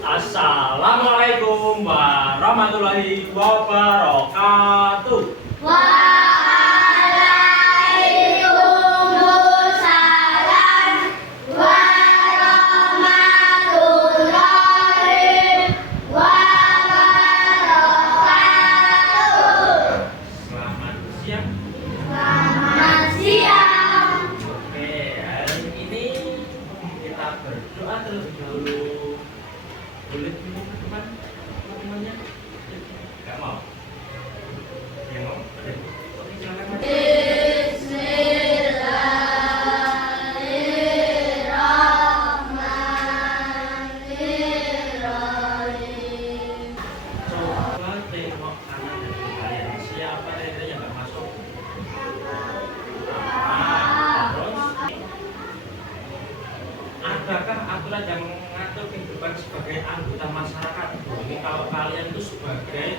Assalamualaikum warahmatullahi wabarakatuh. Waalaikumsalam warahmatullahi wabarakatuh. Selamat siang. Selamat siang. Oke, hari ini kita berdoa terlebih dahulu. Boleh minum teman temannya? Gak mau? Yang mau? Ada? Oke, silakan Mas. Bismillahirrahmanirrahim. Coba tengok kanan dan kiri kalian. Siapa kira-kira yang gak masuk? Terus, adakah aturan yang mengatur kehidupan sebagai anggota masyarakat? Ini kalau kalian itu sebagai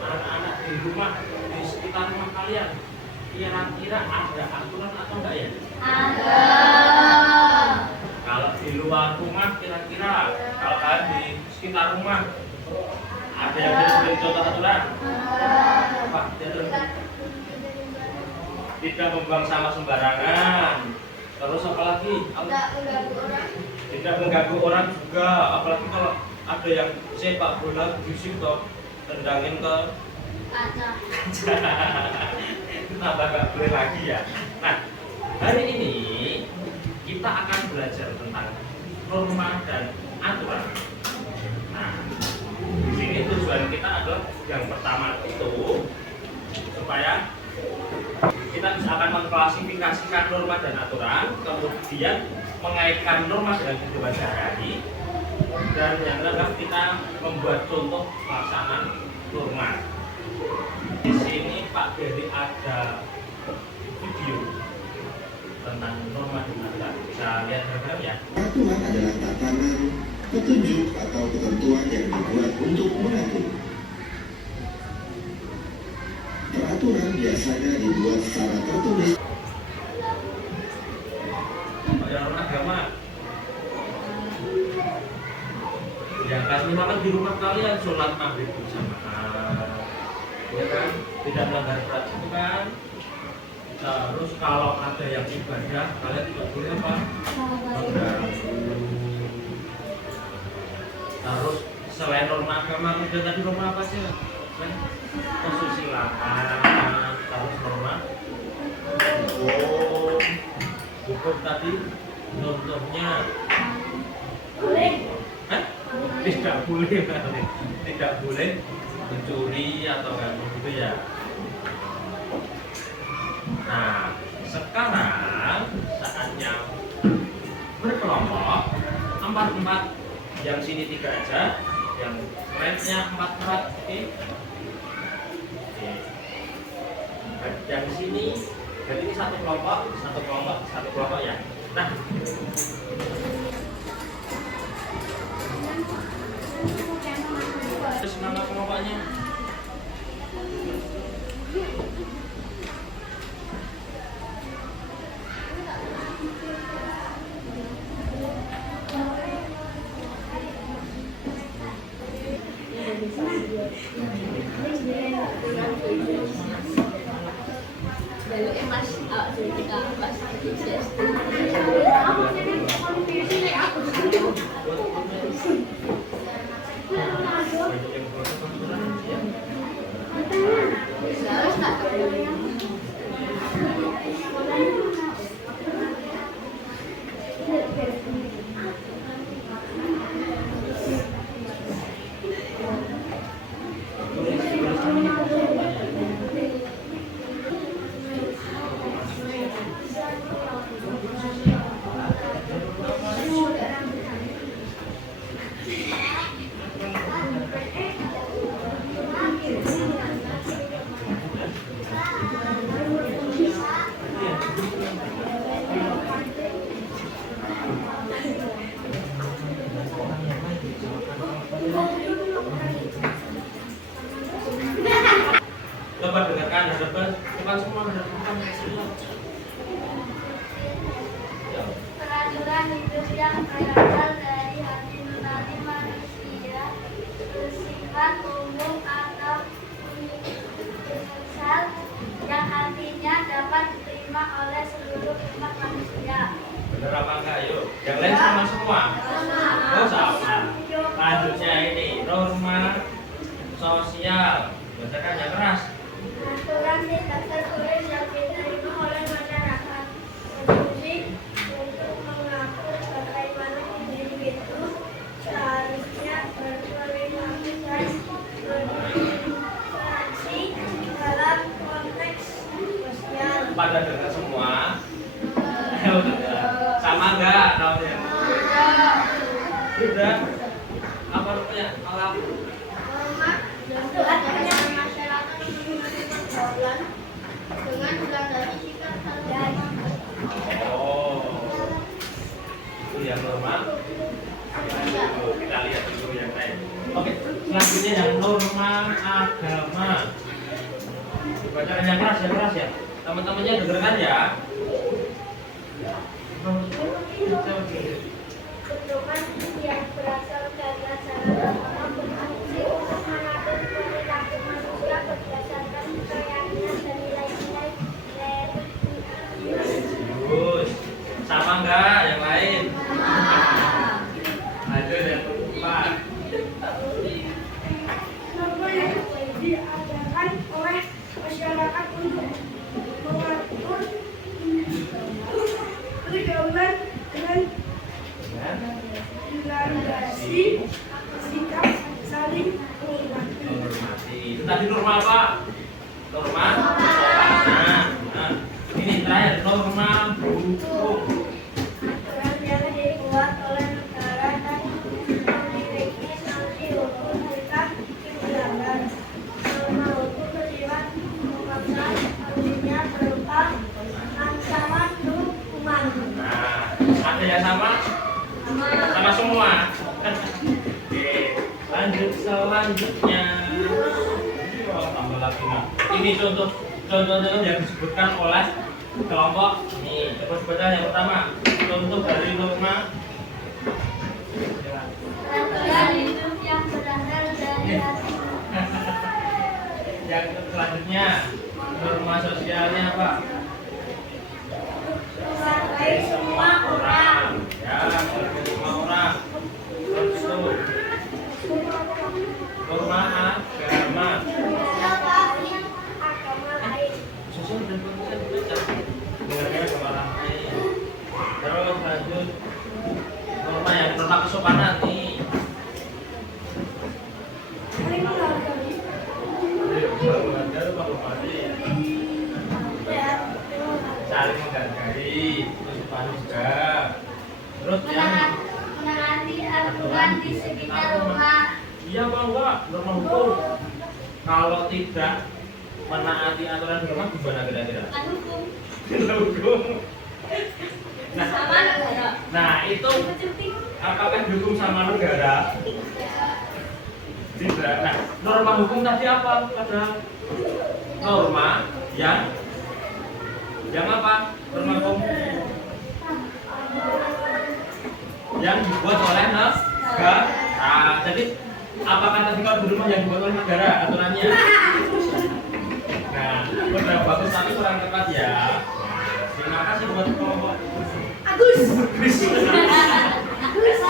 anak-anak di rumah, di sekitar rumah kalian, kira-kira ada aturan atau enggak ya? Ada. Kalau di luar rumah, kira-kira kalau kalian di sekitar rumah, ada yang bisa sebagai contoh aturan? Apa? Tidak membuang sampah sembarangan. Terus apa lagi? Tidak mengganggu orang juga, apalagi kalau ada yang sepak bola bisik toh, tendangin ke Kaca. itu tambah nggak boleh lagi ya. Nah, hari ini kita akan belajar tentang norma dan aturan. Nah, di sini tujuan kita adalah yang pertama itu supaya kita bisa akan mengklasifikasikan norma dan aturan, kemudian mengaitkan norma dengan kehidupan sehari-hari, dan yang terakhir kita membuat contoh pelaksanaan norma. Di sini Pak Dery ada video tentang norma dan aturan. Bisa lihat berapa ya? Aturan adalah tatanan, petunjuk atau ketentuan yang dibuat untuk mengatur. Peraturan biasanya dibuat secara tertulis. Orang agama ya kasih makan di rumah kalian, sholat maghrib bersamaan, ya kan, tidak melanggar berat itu kan. Terus kalau ada yang ibadah kalian tidak boleh apa mengganggu. Terus selain norma agama, udah tadi norma apa sih? Selain kesusilaan, terus norma hukum tadi contohnya tidak boleh mencuri atau kayak begitu ya. Nah, sekarang saatnya berkelompok empat, yang sini 3 aja, yang lainnya 4. Oke. Yang sini, jadi ini satu kelompok ya. Nah, terus nama kelompoknya. Oh sama. Lanjutnya ini norma sosial. Bacakan yang keras. Aturan tidak tertulis yang diterima oleh masyarakat. Fungsi untuk mengatur bagaimana individu seharusnya berperilaku dan berinteraksi dalam konteks sosial. Pada dengar semua. Sama enggak tahunnya? Sudah. Apa namanya? Alam. Norma dan masyarakat memiliki pergaulan dengan melandasi sikap dan Oh. Itu yang normal. Kita lihat dulu yang lain. Oke, selanjutnya yang norma agama. Bacaan yang keras ya. Teman-temannya dengarkan ya. pedoman yang berasal dari ajaran agama berfungsi untuk mengatur perilaku manusia berdasarkan keyakinan dan nilai-nilai Bagus. Sama enggak yang lain? Lanjut yang keempat. Norma yang diadakan oleh masyarakat untuk mengatur pergaulan dengan dilandasi sikap saling menghormati. Menghormati. Itu tadi norma apa? Norma sopan. Nah, ini terakhir norma hukum. aturan yang dibuat oleh negara dan memiliki sanksi hukum jika dilanggar. Norma hukum bersifat memaksa, artinya berupa ancaman hukuman. Nah, ada yang sama? Sama semua. Oke, lanjut selanjutnya. Oh, tambah lagi nah. Ini contoh yang disebutkan oleh kelompok ini. Coba baca yang pertama. Contoh dari norma. Aturan hidup yang berasal dari Yang selanjutnya norma sosialnya apa? menghargai semua orang. Ya, menghargai semua orang. Terus itu norma agama. Agama lain. Sosial dan politik dibaca. Menghargai agama lain. Terus lanjut norma kesopanan nih. Saling menghargai. Saling menghargai, kesopanan juga. Terus yang Menaati aturan di sekitar rumah. iya bahwa norma hukum kalau tidak menaati aturan di rumah gimana kira-kira? Hukum Hukum. Nah, sama negara. nah itu apakah dihukum sama negara? Tidak. Nah, norma hukum tadi apa? Ada norma yang apa? Norma hukum yang dibuat oleh negara. Nah, jadi apakah tadi kalau di rumah yang dibuat oleh negara aturannya? Nah, udah bagus tapi kurang tepat ya. Terima kasih buat kelompok. Agus.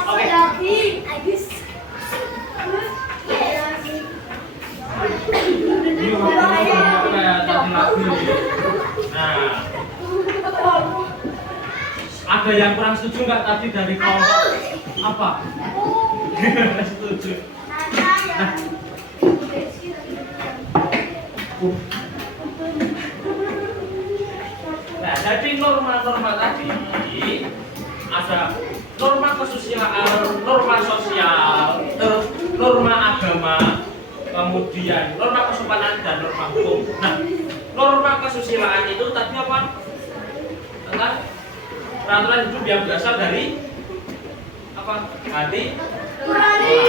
Oke. Agus. Ini ngomong kayak tadi lagu ini. Nah, ada yang kurang setuju nggak tadi dari kelompok apa? Setuju. Nah, jadi norma-norma tadi ada norma kesusilaan, norma sosial, terus norma agama, kemudian norma kesopanan dan norma hukum. Nah, norma kesusilaan itu tadi apa? Tentang peraturan hidup yang berasal dari apa? Hati nurani.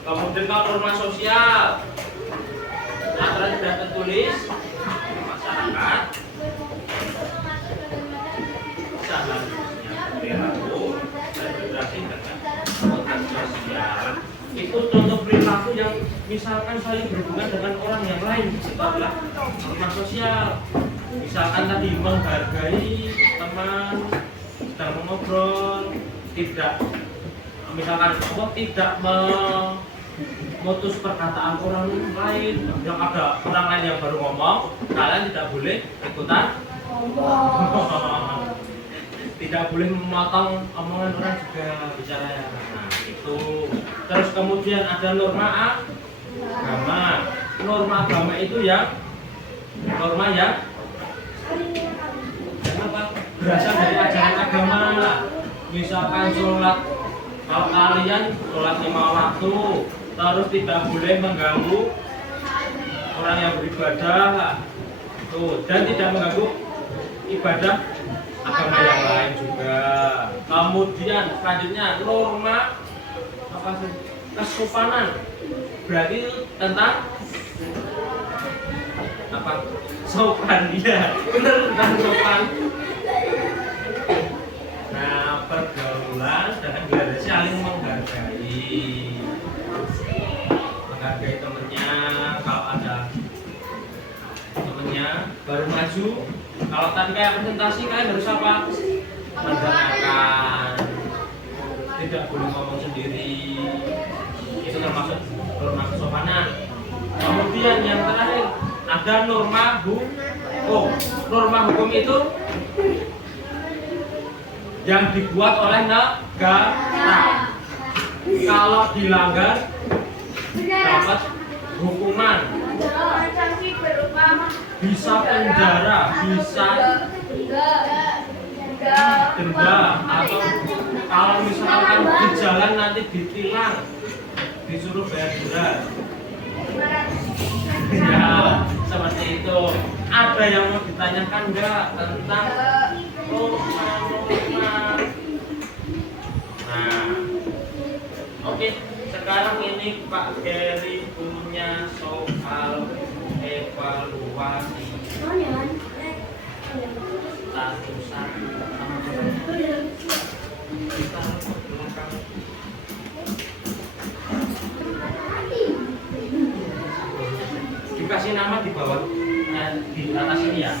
Kemudian kalau norma sosial, aturan tidak tertulis masyarakat seharusnya perilaku dan berinteraksi dengan konteks sosial. Itu contoh perilaku yang misalkan saling berhubungan dengan orang yang lain, itu adalah norma sosial. Misalkan tadi menghargai teman sedang mengobrol, tidak misalkan Allah tidak memutus perkataan orang lain, yang ada orang lain yang baru ngomong, kalian tidak boleh ikutan tidak boleh memotong omongan orang juga bicara. Nah, itu. Terus kemudian ada norma agama. Norma agama itu yang norma yang apa? Berasal dari ajaran agama. Misalkan sholat, kalau kalian sholat 5 waktu, terus tidak boleh mengganggu orang yang beribadah, tuh, dan tidak mengganggu ibadah agama yang lain juga. Kemudian selanjutnya norma apa sih? Kesopanan. Berarti tentang apa? Sopan, ya, benar, tentang sopan. Nah, pergaulan dengan gradasi saling menghargai temennya. Kalau ada temennya baru maju, kalau tadi kayak presentasi kalian harus apa? Mendengarkan, tidak boleh ngomong sendiri. Itu termasuk norma kesopanan. Kemudian yang terakhir ada norma hukum. Norma hukum itu yang dibuat oleh negara. Kalau dilanggar dapat hukuman, bisa penjara, bisa denda, atau kalau misalkan di jalan nanti ditilang, disuruh bayar denda. Ya, seperti itu. Ada yang mau ditanyakan enggak tentang norma? Nah, oke. Sekarang ini Pak Gary punya soal evaluasi satu-satu. Kita belakang. Dikasih nama di bawah, di atas ini ya.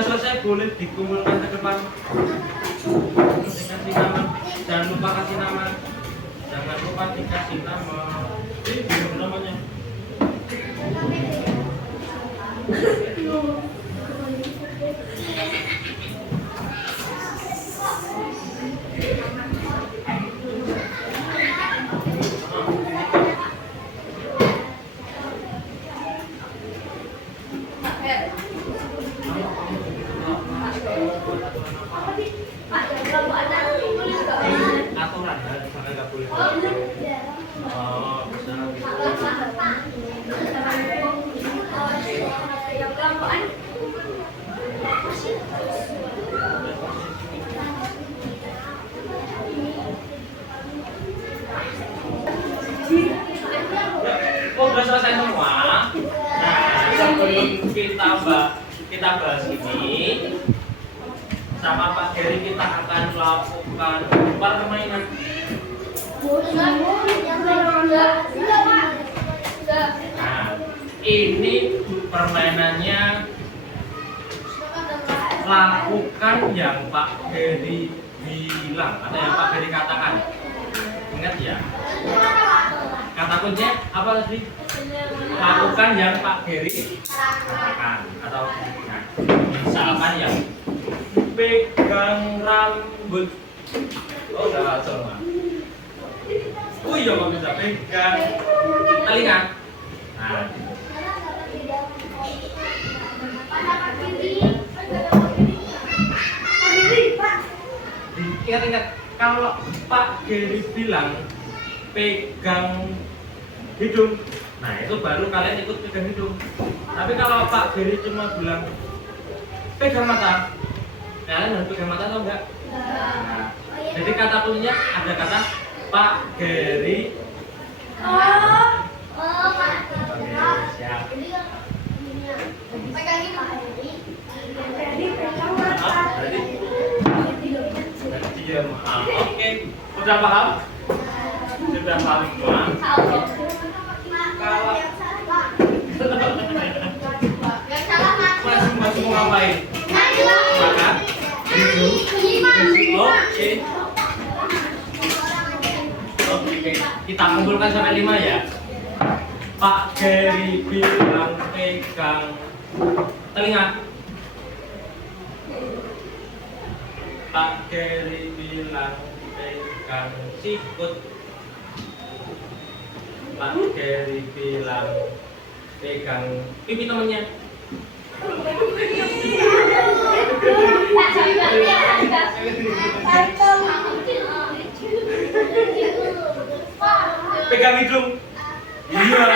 sudah selesai boleh dikumpulkan ke depan. Dikasih nama, jangan lupa kasih nama. Jangan lupa dikasih nama. Ini belum namanya. Aturan kan, misalkan nggak boleh. Oh, bisa. Oh, udah selesai semua. Nah, sebelum kita bahas ini, sama Pak Geri kita akan melakukan permainan. Nah, ini permainannya lakukan yang Pak Geri bilang atau yang Pak Geri katakan. Ingat ya? Kata kuncinya apa tadi? Lakukan yang Pak Geri katakan atau nah, misalkan yang pegang rambut. Oh, udah langsung mah. Oh iya, kok bisa pegang telinga. Nah, gitu. Ingat-ingat kalau Pak Geri bilang pegang hidung, nah itu baru kalian ikut pegang hidung. Tapi kalau Pak Geri cuma bilang pegang mata, kalian harus pegang mata atau enggak? Nah, jadi kata kuncinya ada kata Pak Geri. Oke, siap. Diam. Oke, udah paham? Sudah paham semua? Masih mau ngapain? Makan? Oke. Oke, kita kumpulkan sampai 5 ya. Pak Geri bilang pegang telinga. Pak Geri bilang pegang sikut. Pak Geri bilang pegang pipi temennya. Pegang hidung. Iya.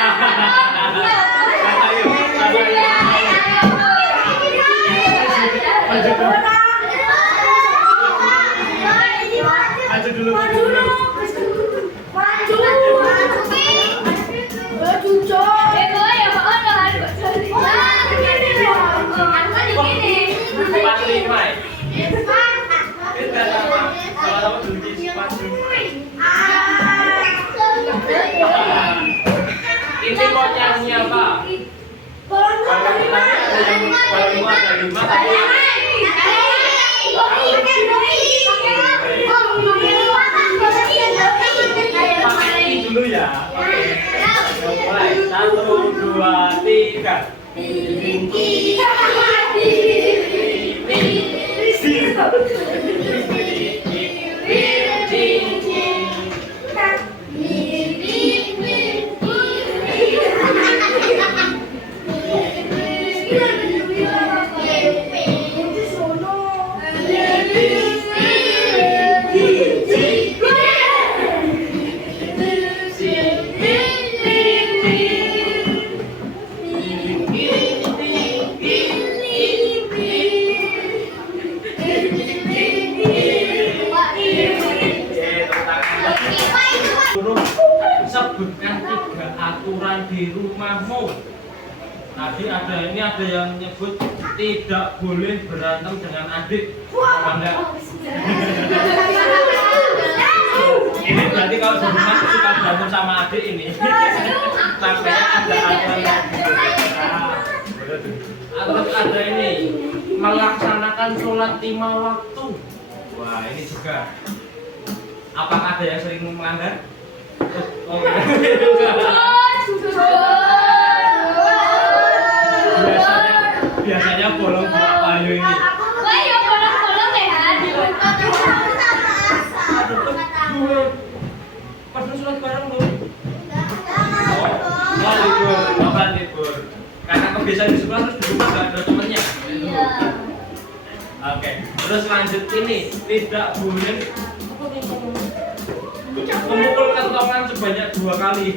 Maju dulu. Ini mau nyanyi apa? Kalau kita ada yang baru ada 5 tapi pakai dulu ya. Oke. Mulai 1, 2, 3. Sebutkan 3 aturan di rumahmu. Tadi ada yang nyebut tidak boleh berantem dengan adik. Enggak. Ini berarti kalau di rumah suka berantem sama adik ini. Sampai ada aturan. Terus ada ini melaksanakan sholat 5 waktu. Wah, ini juga. Apakah ada yang sering melanggar? Oh, biasanya bolong Mbak Bayu ini. Pas sholat bareng dong. Oh, libur, kapan libur? Karena kebiasaan di sekolah terus di rumah nggak ada temennya. Oke, terus lanjut ini tidak boleh memukul kentongan sebanyak 2 kali.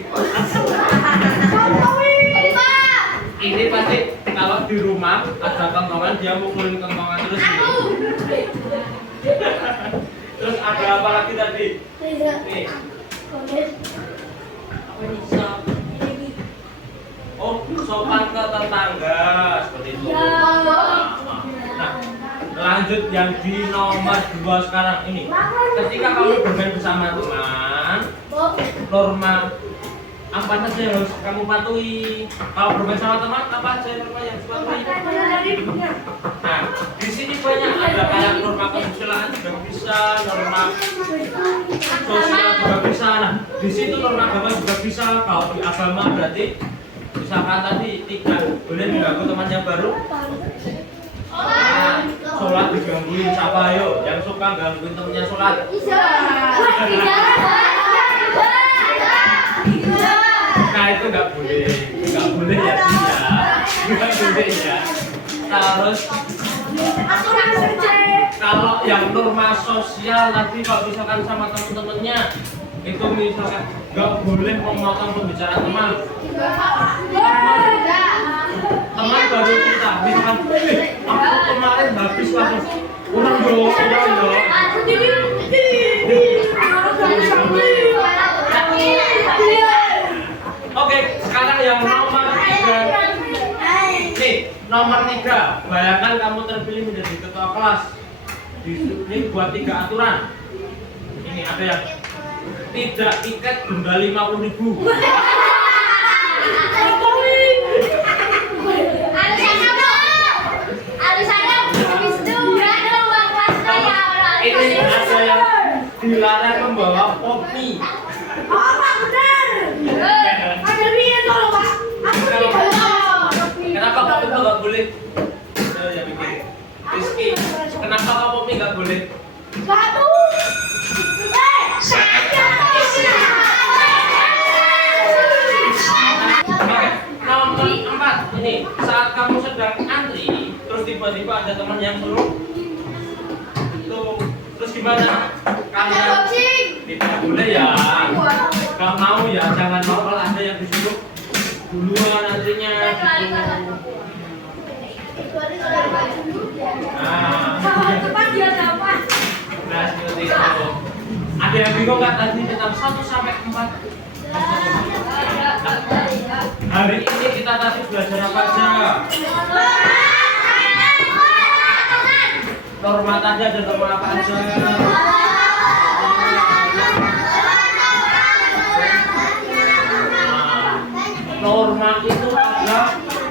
Ini pasti kalau di rumah ada kentongan dia mukulin kentongan terus ini. Terus ada apa lagi tadi? Nih. Oh, sopan ke tetangga seperti itu. Nah, lanjut yang di nomor 2 sekarang ini. Ketika kamu bermain bersama teman, norma apa saja yang harus kamu patuhi? Kalau bermain sama teman, apa aja norma yang harus patuhi? Nah, di sini banyak ada kayak norma kesusilaan juga bisa, norma sosial juga bisa. Nah, di situ norma agama juga bisa. Kalau di agama berarti misalkan tadi tidak boleh mengganggu temannya baru. Nah, sholat digangguin siapa ayo? Yang suka gangguin temennya sholat? Nah itu nggak boleh ya dia, nggak boleh ya. Terus kalau yang norma sosial nanti kalau misalkan sama temen-temennya itu misalkan nggak boleh memotong pembicaraan teman. Teman baru kita misalkan aku kemarin habis langsung orang dong. Oke, sekarang yang nomor 3. Nih, nomor 3. Bayangkan kamu terpilih menjadi ketua kelas. Ini buat 3 aturan. Ini ada yang tidak tiket denda 50.000. Ini ada yang dilarang membawa kopi. Kenapa kopi itu nggak boleh? Ya bikin Rizky. Kenapa kopi nggak boleh? Oke, nomor 4 ini saat kamu sedang antri, terus tiba-tiba ada teman yang suruh terus gimana? Kalian tidak boleh ya. Kalau mau ya jangan mau kalau ada yang disuruh duluan nantinya gitu. Nah seperti itu. Ada yang bingung nggak tadi tentang 1 sampai 4? Hari ini kita tadi belajar apa aja? Norma tadi ada norma apa aja? Norma itu ada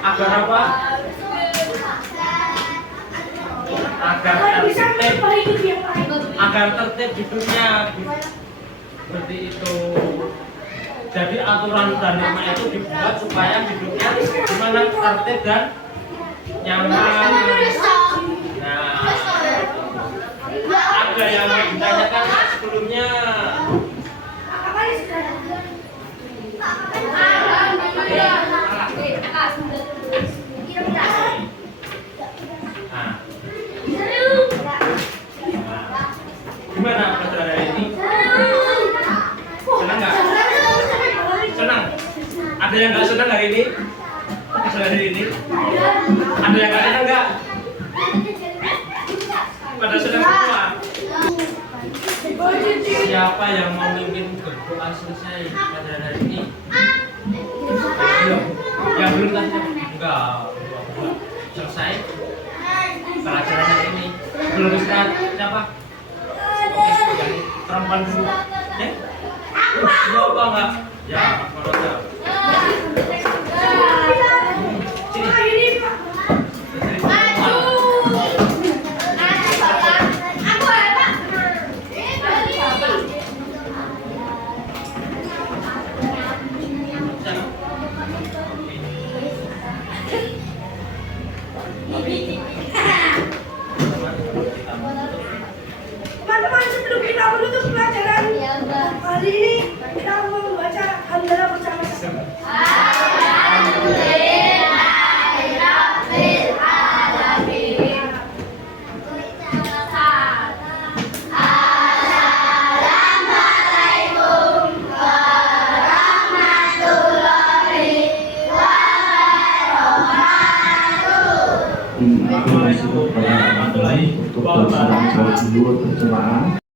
agar apa? Agar tertib hidupnya. Seperti itu. Jadi aturan dan norma itu dibuat supaya hidupnya gimana tertib dan nyaman. Nah, ada yang mau ditanyakan sebelumnya? Gimana pelajaran hari ini? Senang nggak? Senang? Ada yang nggak senang hari ini? Pelajaran hari ini? Ada yang nggak senang nggak? Pada senang semua. Siapa yang mau mimpin berdoa selesai pelajaran hari ini? Ayo. Yang belum tadi enggak selesai pelajaran hari ini. Belum istirahat siapa? Yang perempuan dulu. Apa enggak? Ya, kalau enggak. Sini. Teman-teman, sebelum kita menutup pelajaran hari ini, kita mau membaca hamdalah bersama-sama. Terima kasih kepada Pak Menteri untuk pelaksanaan sholat Zuhur berjamaah.